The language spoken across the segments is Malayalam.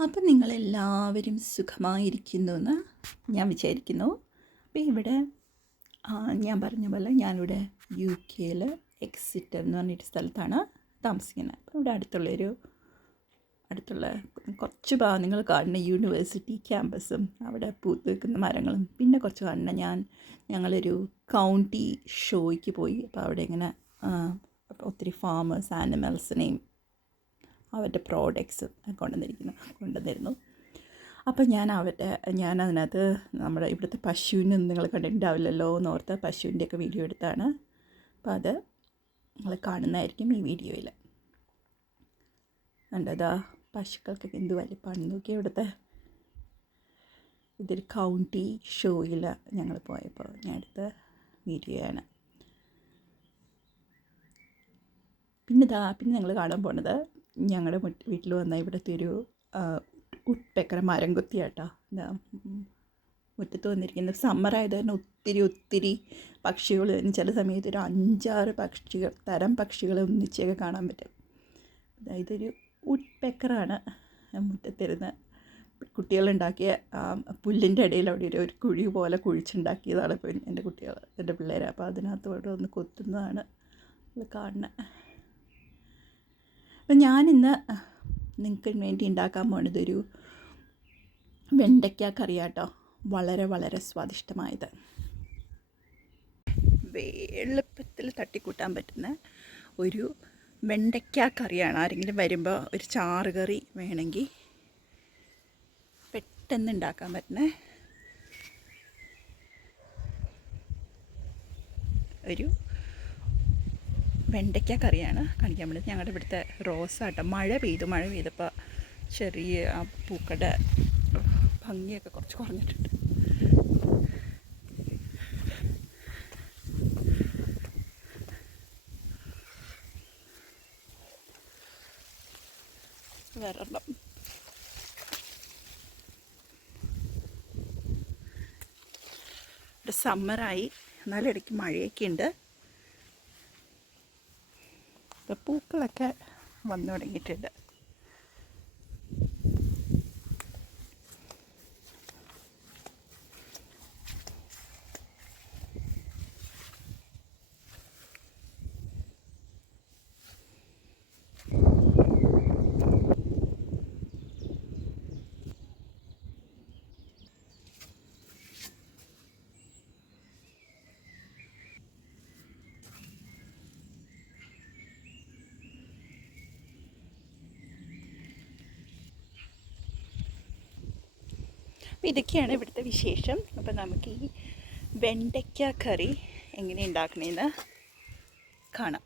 അപ്പം നിങ്ങളെല്ലാവരും സുഖമായിരിക്കുന്നു എന്ന് ഞാൻ വിചാരിക്കുന്നു. അപ്പോൾ ഇവിടെ ഞാൻ പറഞ്ഞ പോലെ ഞാനിവിടെ യു കെയിൽ എക്സിറ്റർ എന്ന് പറഞ്ഞൊരു സ്ഥലത്താണ് താമസിക്കുന്നത്. അപ്പോൾ ഇവിടെ അടുത്തുള്ളൊരു അടുത്തുള്ള കുറച്ച് ഭാഗം നിങ്ങൾ കാണുന്ന യൂണിവേഴ്സിറ്റി ക്യാമ്പസും അവിടെ പൂത്ത് നിൽക്കുന്ന മരങ്ങളും പിന്നെ കുറച്ച് കാണുന്ന ഞാൻ ഞങ്ങളൊരു കൗണ്ടി ഷോയ്ക്ക് പോയി. അപ്പോൾ അവിടെ ഇങ്ങനെ ഒത്തിരി ഫാമേഴ്സ് ആനിമൽസിനെയും അവരുടെ പ്രോഡക്ട്സ് കൊണ്ടുവന്നിരിക്കുന്നു കൊണ്ടുവന്നിരുന്നു. അപ്പം ഞാൻ അവരുടെ ഞാൻ അതിനകത്ത് നമ്മുടെ ഇവിടുത്തെ പശുവിന് നിങ്ങൾ കണ്ടിട്ടുണ്ടാവില്ലല്ലോ എന്ന് ഓർത്ത് പശുവിന്റെയൊക്കെ വീഡിയോ എടുത്താണ്. അപ്പം അത് നിങ്ങൾ കാണുന്നതായിരിക്കും ഈ വീഡിയോയിൽ കണ്ടതാ പശുക്കൾക്കൊക്കെ എന്ത് വലിപ്പമാണ് നോക്കി ഇവിടുത്തെ ഇതൊരു കൗണ്ടി ഷോയിൽ ഞങ്ങൾ പോയപ്പോൾ ഞാൻ എടുത്ത വീഡിയോയാണ് പിന്നെ ഇതാ പിന്നെ ഞങ്ങൾ കാണാൻ പോണത് ഞങ്ങളുടെ വീട്ടിൽ വന്ന ഇവിടുത്തെ ഒരു ഉട്ടെക്കര മരം കുത്തിയാട്ടോ. എന്താ മുറ്റത്ത് വന്നിരിക്കുന്ന സമ്മർ ആയത് തന്നെ ഒത്തിരി ഒത്തിരി പക്ഷികൾ ചില സമയത്ത് ഒരു അഞ്ചാറ് പക്ഷികൾ തരം പക്ഷികളെ ഒന്നിച്ചൊക്കെ കാണാൻ പറ്റും. അതായത് ഇതൊരു ഉട്ട്പെക്കറാണ് മുറ്റത്തിരുന്ന് കുട്ടികളുണ്ടാക്കിയ പുല്ലിന്റെ ഇടയിൽ അവിടെ ഒരു ഒരു കുഴി പോലെ കുഴിച്ചുണ്ടാക്കിയതാണ് എന്റെ കുട്ടികൾ എന്റെ പിള്ളേർ അപ്പോൾ അതിനകത്ത് ഇവിടെ ഒന്ന് കൊത്തുന്നതാണ് കാണുന്നത് അപ്പം ഞാനിന്ന് നിങ്ങൾക്ക് വേണ്ടി ഉണ്ടാക്കാൻ പോണത് ഒരു വെണ്ടയ്ക്ക കറിയാട്ടോ. വളരെ വളരെ സ്വാദിഷ്ടമായത്. എളുപ്പത്തിൽ തട്ടിക്കൂട്ടാൻ പറ്റുന്ന ഒരു വെണ്ടയ്ക്ക കറിയാണ്. ആരെങ്കിലും വരുമ്പോൾ ഒരു ചാറ് കറി വേണമെങ്കിൽ പെട്ടെന്ന് ഉണ്ടാക്കാൻ പറ്റുന്ന ഒരു വെണ്ടയ്ക്ക കറിയാണ് കാണിക്കാൻ വേണ്ടി ഞങ്ങളുടെ ഇവിടുത്തെ റോസാട്ടോ. മഴ പെയ്തു മഴ പെയ്തപ്പോൾ ചെറിയ ആ പൂക്കളുടെ ഭംഗിയൊക്കെ കുറച്ച് കുറഞ്ഞിട്ടുണ്ട്. വരണം ഇവിടെ സമ്മറായി എന്നാലും ഇടയ്ക്ക് മഴയൊക്കെ ഉണ്ട് പൂക്കളൊക്കെ വന്നു തുടങ്ങിയിട്ടുണ്ട്. അപ്പോൾ ഇതൊക്കെയാണ് ഇവിടുത്തെ വിശേഷം. അപ്പോൾ നമുക്ക് ഈ വെണ്ടയ്ക്ക കറി എങ്ങനെ ഉണ്ടാക്കണേന്ന് കാണാം.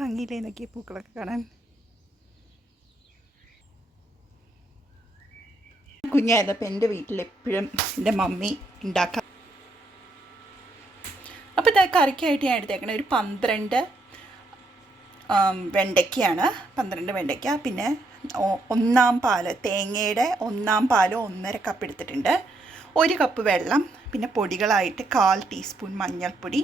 ഭംഗിയില്ലേ നോക്കിയ പൂക്കളൊക്കെ കാണാൻ. കുഞ്ഞായതപ്പോൾ എന്റെ വീട്ടിൽ എപ്പോഴും എന്റെ മമ്മി ഉണ്ടാക്കാം. അപ്പോൾ ഇത് കറിക്കായിട്ട് ഞാൻ എടുത്തേക്കണേ. ഒരു പന്ത്രണ്ട് വെണ്ടയ്ക്കയാണ്. പന്ത്രണ്ട് വെണ്ടയ്ക്ക പിന്നെ ഒന്നാം പാൽ തേങ്ങയുടെ ഒന്നാം പാൽ ഒന്നര കപ്പ് എടുത്തിട്ടുണ്ട്. ഒരു കപ്പ് വെള്ളം പിന്നെ പൊടികളായിട്ട് കാൽ ടീസ്പൂൺ മഞ്ഞൾപ്പൊടി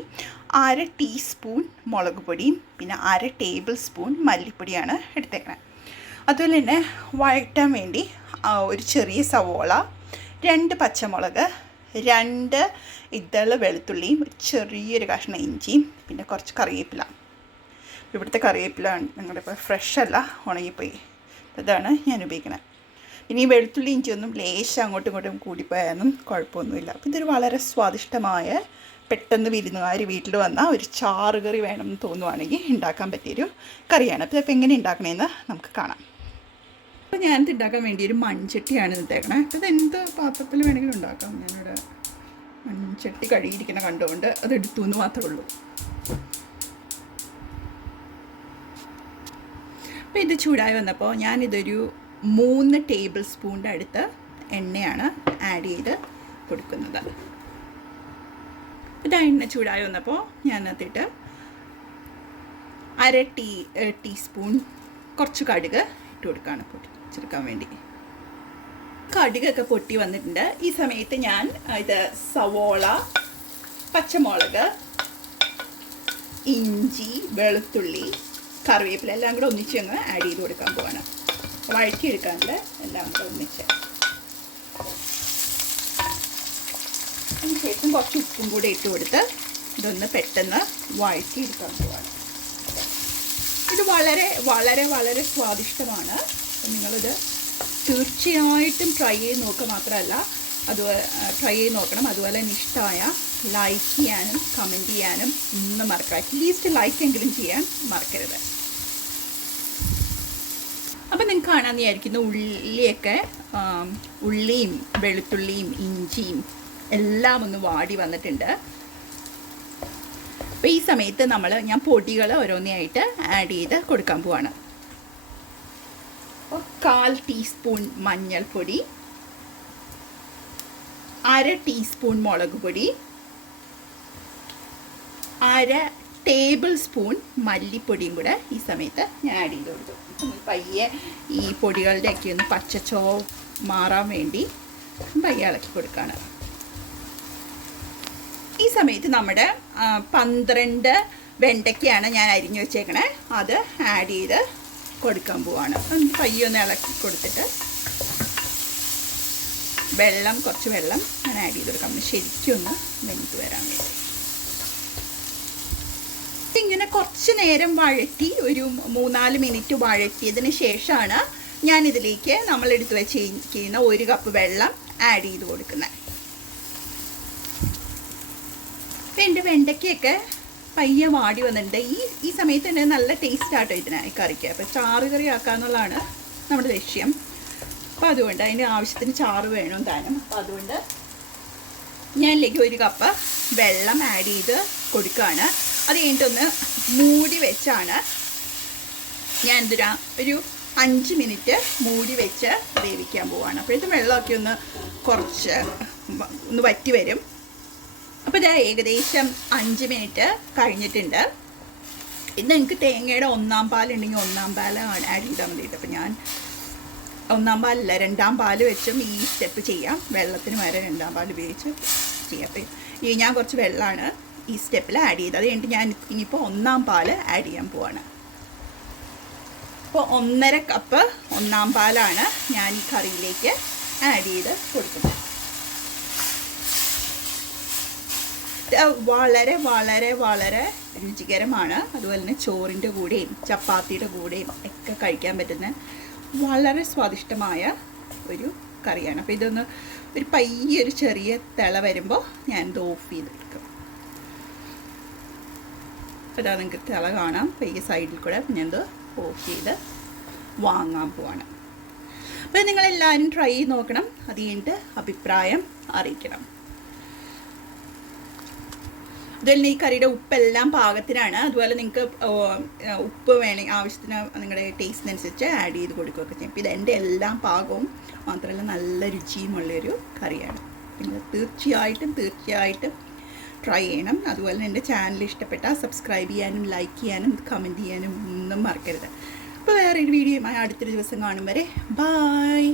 അര ടീസ്പൂൺ മുളക് പൊടിയും പിന്നെ അര ടേബിൾ സ്പൂൺ മല്ലിപ്പൊടിയാണ് എടുത്തേക്കുന്നത് അതുപോലെ തന്നെ വഴറ്റാൻ വേണ്ടി ഒരു ചെറിയ സവോള രണ്ട് പച്ചമുളക് രണ്ട് ഇതൾ വെളുത്തുള്ളിയും ചെറിയൊരു കഷ്ണം ഇഞ്ചിയും പിന്നെ കുറച്ച് കറിവേപ്പില. ഇവിടുത്തെ കറിവേപ്പില ഞങ്ങളുടെ ഇപ്പോൾ ഫ്രഷ് അല്ല ഉണങ്ങിപ്പോയി. ഇതാണ് ഞാൻ ഉപയോഗിക്കുന്നത് ഇനി വെളുത്തുള്ളി ഇഞ്ചിയൊന്നും ലേശം അങ്ങോട്ടും ഇങ്ങോട്ടും കൂടിപ്പോയാലും കുഴപ്പമൊന്നുമില്ല. അപ്പോൾ ഇതൊരു വളരെ സ്വാദിഷ്ടമായ പെട്ടെന്ന് വിരുന്നുകാർ വീട്ടിൽ വന്നാൽ ഒരു ചാറ് കറി വേണമെന്ന് തോന്നുവാണെങ്കിൽ ഉണ്ടാക്കാൻ പറ്റിയൊരു കറിയാണ്. അപ്പോൾ ഇതൊക്കെ എങ്ങനെ ഉണ്ടാക്കണമെന്ന് നമുക്ക് കാണാം. അപ്പോൾ ഞാനിത് ഉണ്ടാക്കാൻ വേണ്ടി ഒരു മൺചട്ടിയാണ് ഇട്ടേക്കണേ. അപ്പോൾ ഇത് എന്ത് പാത്രത്തിൽ വേണമെങ്കിലും ഉണ്ടാക്കാം. ഞാനിവിടെ മൺചട്ടി കഴുകിയിരിക്കുന്ന കണ്ടുകൊണ്ട് അത് എടുത്തു എന്ന് മാത്രമേ ഉള്ളൂ. അപ്പോൾ ഇത് ചൂടായി വന്നപ്പോൾ ഞാനിതൊരു മൂന്ന് ടേബിൾ സ്പൂണിന്റെ അടുത്ത് എണ്ണയാണ് ആഡ് ചെയ്ത് കൊടുക്കുന്നത്. ഇത് എണ്ണ ചൂടായി വന്നപ്പോൾ ഞാനതിട്ട് അര ടീ ടീസ്പൂൺ കുറച്ച് കടുക് ഇട്ട് കൊടുക്കുകയാണ് പൊട്ടിച്ചെടുക്കാൻ വേണ്ടി. കടുകൊക്കെ പൊട്ടി വന്നിട്ടുണ്ട്. ഈ സമയത്ത് ഞാൻ ഇത് സവോള പച്ചമുളക് ഇഞ്ചി വെളുത്തുള്ളി കറിവേപ്പില എല്ലാം കൂടെ ഒന്നിച്ച് അങ്ങ് ആഡ് ചെയ്ത് കൊടുക്കാൻ പോവാണ്. വഴറ്റിയെടുക്കാനുള്ള എല്ലാം കൂടെ ഒന്നിച്ച്. അതിനുശേഷം കുറച്ച് ഉപ്പും കൂടെ ഇട്ട് കൊടുത്ത് ഇതൊന്ന് പെട്ടെന്ന് വഴറ്റിയെടുക്കാൻ പോവാണ്. ഇത് വളരെ വളരെ വളരെ സ്വാദിഷ്ടമാണ്. നിങ്ങളിത് തീർച്ചയായിട്ടും ട്രൈ ചെയ്ത് നോക്കുക മാത്രമല്ല അത് ട്രൈ ചെയ്ത് നോക്കണം. അതുപോലെ തന്നെ ഇഷ്ടമായ ലൈക്ക് ചെയ്യാനും കമന്റ് ചെയ്യാനും ഒന്നും മറക്കുക അറ്റ്ലീസ്റ്റ് ലൈക്ക് എങ്കിലും ചെയ്യാൻ മറക്കരുത്. നിങ്ങൾക്ക് വിചാരിക്കുന്ന ഉള്ളിയൊക്കെ ഉള്ളിയും വെളുത്തുള്ളിയും ഇഞ്ചിയും എല്ലാം ഒന്ന് വാടി വന്നിട്ടുണ്ട്. അപ്പോൾ ഈ സമയത്ത് നമ്മൾ ഞാൻ പൊടികൾ ഓരോന്നായിട്ട് ആഡ് ചെയ്ത് കൊടുക്കാൻ പോവാണ്. കാൽ ടീസ്പൂൺ മഞ്ഞൾപ്പൊടി അര ടീസ്പൂൺ മുളക് പൊടി അര ടേബിൾ സ്പൂൺ മല്ലിപ്പൊടിയും കൂടെ ഈ സമയത്ത് ഞാൻ ആഡ് ചെയ്ത് കൊടുത്തു. നമ്മൾ പയ്യെ ഈ പൊടികളുടെയൊക്കെ ഒന്ന് പച്ചച്ചോ മാറാൻ വേണ്ടി പയ്യെ ഇളക്കി കൊടുക്കുകയാണ്. ഈ സമയത്ത് നമ്മുടെ പന്ത്രണ്ട് വെണ്ടയ്ക്കയാണ് ഞാൻ അരിഞ്ഞു വെച്ചേക്കണേ. അത് ആഡ് ചെയ്ത് കൊടുക്കാൻ പോവാണ്. പയ്യെ ഒന്ന് ഇളക്കി കൊടുത്തിട്ട് വെള്ളം കുറച്ച് വെള്ളം ഞാൻ ആഡ് ചെയ്ത് കൊടുക്കാം. ശരിക്കും ഒന്ന് വെന്ത് വരാൻ വേണ്ടി. ഇങ്ങനെ കുറച്ച് നേരം വഴറ്റി ഒരു മൂന്നാൽ മിനിറ്റ് വഴറ്റിയതിന് ശേഷമാണ് ഞാനിതിലേക്ക് നമ്മൾ എടുത്തു വെച്ചിരിക്കുന്ന ഒരു കപ്പ് വെള്ളം ആഡ് ചെയ്ത് കൊടുക്കുന്നത്. അപ്പം എന്റെ വെണ്ടയ്ക്കൊക്കെ പയ്യെ വാടി വന്നിട്ടുണ്ട്. ഈ ഈ സമയത്ത് തന്നെ നല്ല ടേസ്റ്റ് ആട്ടോ ഇതിന് കറിക്ക്. അപ്പോൾ ചാറ് കറി ആക്കാന്നുള്ളതാണ് നമ്മുടെ ലക്ഷ്യം. അപ്പോൾ അതുകൊണ്ട് അതിന് ആവശ്യത്തിന് ചാറ് വേണം താനും. അപ്പോൾ അതുകൊണ്ട് ഞാനിലേക്ക് ഒരു കപ്പ് വെള്ളം ആഡ് ചെയ്ത് കൊടുക്കുകയാണ്. അത് കഴിഞ്ഞിട്ടൊന്ന് മൂടി വെച്ചാണ് ഞാൻ എന്തിനാ ഒരു അഞ്ച് മിനിറ്റ് മൂടി വെച്ച് വേവിക്കാൻ പോവാണ്. അപ്പോഴത്തെ വെള്ളമൊക്കെ ഒന്ന് കുറച്ച് ഒന്ന് വറ്റി വരും. അപ്പോൾ ഇത് ഏകദേശം അഞ്ച് മിനിറ്റ് കഴിഞ്ഞിട്ടുണ്ട്. ഇന്ന് എനിക്ക് തേങ്ങയുടെ ഒന്നാം പാലുണ്ടെങ്കിൽ ഒന്നാം പാൽ ആഡ് ചെയ്താൽ മതി അപ്പോൾ ഞാൻ ഒന്നാം പാലല്ല രണ്ടാം പാൽ വെച്ചും ഈ സ്റ്റെപ്പ് ചെയ്യാം. വെള്ളത്തിന് വരെ രണ്ടാം പാൽ ഉപയോഗിച്ച് ചെയ്യാം. അപ്പം ഈ ഞാൻ കുറച്ച് വെള്ളമാണ് ഈ സ്റ്റെപ്പിൽ ആഡ് ചെയ്ത്. അത് കഴിഞ്ഞിട്ട് ഞാൻ ഇനിയിപ്പോൾ ഒന്നാം പാൽ ആഡ് ചെയ്യാൻ പോവാണ്. അപ്പോൾ ഒന്നര കപ്പ് ഒന്നാം പാലാണ് ഞാൻ ഈ കറിയിലേക്ക് ആഡ് ചെയ്ത് കൊടുക്കുന്നത്. വളരെ വളരെ വളരെ രുചികരമാണ്. അതുപോലെ തന്നെ ചോറിന്റെ കൂടെയും ചപ്പാത്തിയുടെ കൂടെയും ഒക്കെ കഴിക്കാൻ പറ്റുന്ന വളരെ സ്വാദിഷ്ടമായ ഒരു കറിയാണ്. അപ്പോൾ ഇതൊന്ന് ഒരു പയ്യൊരു ചെറിയ തിള വരുമ്പോൾ ഞാൻ ഇത് ഓഫ് ചെയ്തെടുക്കും. അപ്പോൾ ഇതാ നിങ്ങൾക്ക് തല കാണാം. പയ്യെ സൈഡിൽ കൂടെ ഞാനത് ഓഫ് ചെയ്ത് വാങ്ങാൻ പോവാണ്. അപ്പോൾ നിങ്ങളെല്ലാവരും ട്രൈ ചെയ്ത് നോക്കണം. അത് കഴിഞ്ഞിട്ട് അഭിപ്രായം അറിയിക്കണം. അതുപോലെ ഈ കറിയുടെ ഉപ്പെല്ലാം പാകത്തിനാണ്. അതുപോലെ നിങ്ങൾക്ക് ഉപ്പ് വേണമെങ്കിൽ ആവശ്യത്തിന് നിങ്ങളുടെ ടേസ്റ്റിനനുസരിച്ച് ആഡ് ചെയ്ത് കൊടുക്കുകയൊക്കെ ചെയ്യും. അപ്പോൾ ഇതെന്റെ എല്ലാം പാകവും മാത്രമല്ല നല്ല രുചിയുമുള്ളൊരു കറിയാണ്. നിങ്ങൾ തീർച്ചയായിട്ടും തീർച്ചയായിട്ടും ട്രൈ ചെയ്യണം. അതുപോലെ തന്നെ എന്റെ ചാനൽ ഇഷ്ടപ്പെട്ടാൽ സബ്സ്ക്രൈബ് ചെയ്യാനും ലൈക്ക് ചെയ്യാനും കമന്റ് ചെയ്യാനും ഒന്നും മറക്കരുത്. അപ്പോൾ വേറൊരു വീഡിയോയുമായി അടുത്തൊരു ദിവസം കാണും വരെ. ബായ്